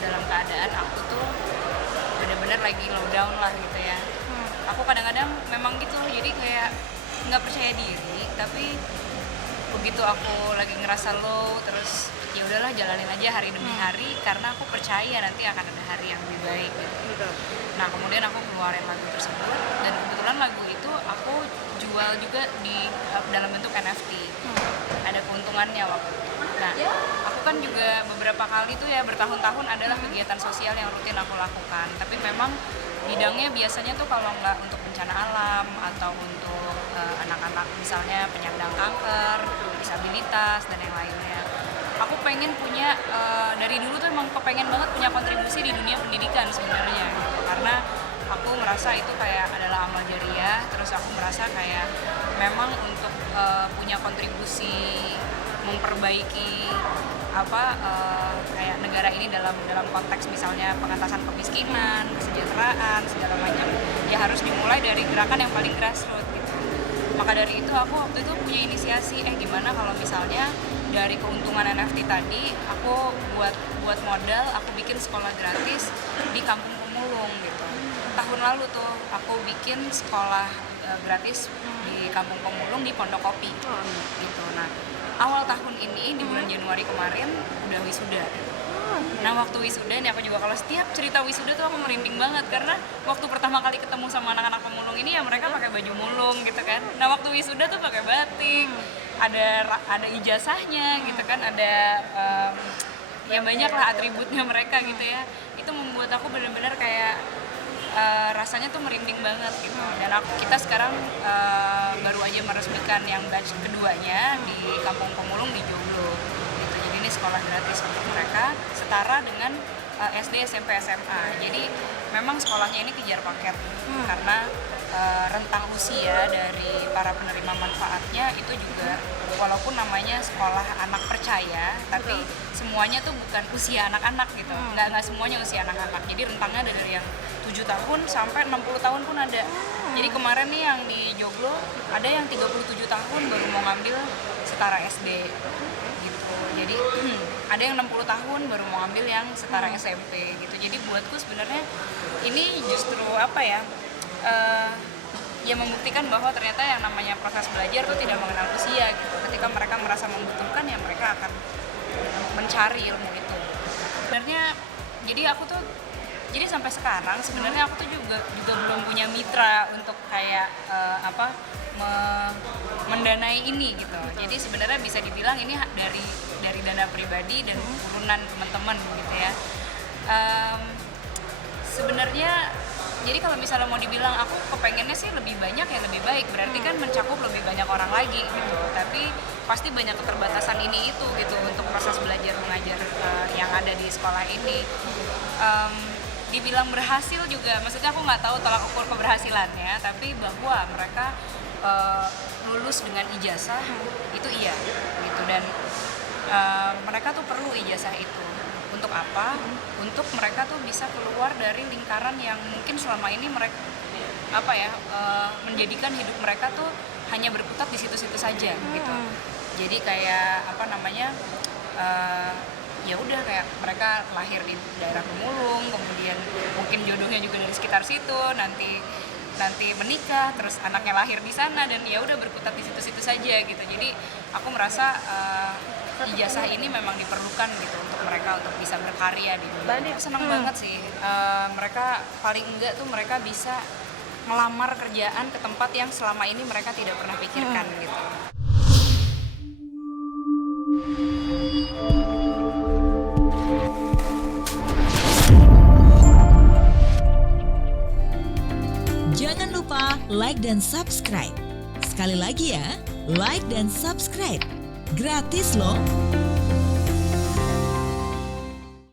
dalam keadaan aku tuh bener-bener lagi low down lah gitu ya. Aku kadang-kadang memang gitu, jadi kayak nggak percaya diri, tapi begitu aku lagi ngerasa low, terus ya udahlah jalanin aja hari demi hari karena aku percaya nanti akan ada hari yang lebih baik gitu. Betul. Nah kemudian aku keluarin lagu tersebut dan kebetulan lagu itu aku jual juga di dalam bentuk NFT. Ada keuntungannya waktu itu. Nah aku kan juga beberapa kali tuh ya bertahun-tahun adalah kegiatan sosial yang rutin aku lakukan. Tapi memang bidangnya biasanya tuh kalau nggak untuk bencana alam atau untuk anak-anak misalnya penyandang kanker, disabilitas dan yang lainnya. Aku pengen punya, dari dulu tuh emang kepengen banget punya kontribusi di dunia pendidikan sebenarnya gitu. Karena aku merasa itu kayak adalah amal jariah, terus aku merasa kayak memang untuk punya kontribusi memperbaiki kayak negara ini dalam konteks misalnya pengentasan kemiskinan, kesejahteraan segala macam ya harus dimulai dari gerakan yang paling grassroots gitu. Maka dari itu aku waktu itu punya inisiasi gimana kalau misalnya dari keuntungan NFT tadi aku buat modal, aku bikin sekolah gratis di Kampung Pemulung gitu. Tahun lalu tuh aku bikin sekolah gratis di Kampung Pemulung di Pondok Kopi gitu. Nah awal tahun ini di bulan Januari kemarin udah wisuda. Nah waktu wisuda nih aku juga kalau setiap cerita wisuda tuh aku merinding banget karena waktu pertama kali ketemu sama anak-anak pemulung ini ya mereka pakai baju mulung gitu kan. Nah waktu wisuda tuh pakai batik, ada ijazahnya gitu kan, ada ya banyak lah atributnya mereka gitu ya. Itu membuat aku benar-benar kayak rasanya tuh merinding banget gitu. Dan kita sekarang baru aja meresmikan yang batch keduanya di Kampung Pemulung di Joglo gitu. Jadi ini sekolah gratis untuk mereka setara dengan SD, SMP, SMA. Jadi memang sekolahnya ini kejar paket karena rentang usia dari para penerima manfaatnya itu juga walaupun namanya sekolah anak percaya, tapi semuanya tuh bukan usia anak-anak gitu. Nggak semuanya usia anak-anak. Jadi rentangnya ada dari yang 7 tahun sampai 60 tahun pun ada. Jadi kemarin nih yang di Joglo ada yang 37 tahun baru mau ngambil setara SD gitu. Jadi ada yang 60 tahun baru mau ngambil yang setara SMP gitu. Jadi buatku sebenarnya ini justru ya membuktikan bahwa ternyata yang namanya proses belajar tuh tidak mengenal usia gitu. Ketika mereka merasa membutuhkan ya mereka akan mencari ilmu itu. Sebenarnya jadi sampai sekarang sebenarnya aku tuh juga belum punya mitra untuk kayak mendanai ini gitu. Jadi sebenarnya bisa dibilang ini dari dana pribadi dan urunan teman-teman gitu ya. Sebenarnya jadi kalau misalnya mau dibilang aku kepengennya sih lebih banyak ya lebih baik, berarti kan mencakup lebih banyak orang lagi gitu. Tapi pasti banyak keterbatasan ini itu gitu untuk proses belajar mengajar yang ada di sekolah ini. Dibilang berhasil juga, maksudnya aku nggak tahu tolak ukur keberhasilannya, tapi bahwa mereka lulus dengan ijazah itu iya gitu. Dan mereka tuh perlu ijazah itu. Untuk apa? Untuk mereka tuh bisa keluar dari lingkaran yang mungkin selama ini mereka menjadikan hidup mereka tuh hanya berkutat di situ-situ saja gitu. Jadi kayak ya udah kayak mereka lahir di daerah pemulung, kemudian mungkin jodohnya juga dari sekitar situ, nanti menikah, terus anaknya lahir di sana dan ya udah berkutat di situ-situ saja gitu. Jadi aku merasa ijazah ini memang diperlukan gitu untuk mereka untuk bisa berkarya di dunia. Senang banget sih, mereka paling enggak tuh mereka bisa melamar kerjaan ke tempat yang selama ini mereka tidak pernah pikirkan gitu. Jangan lupa like dan subscribe. Sekali lagi ya, like dan subscribe. Gratis loh.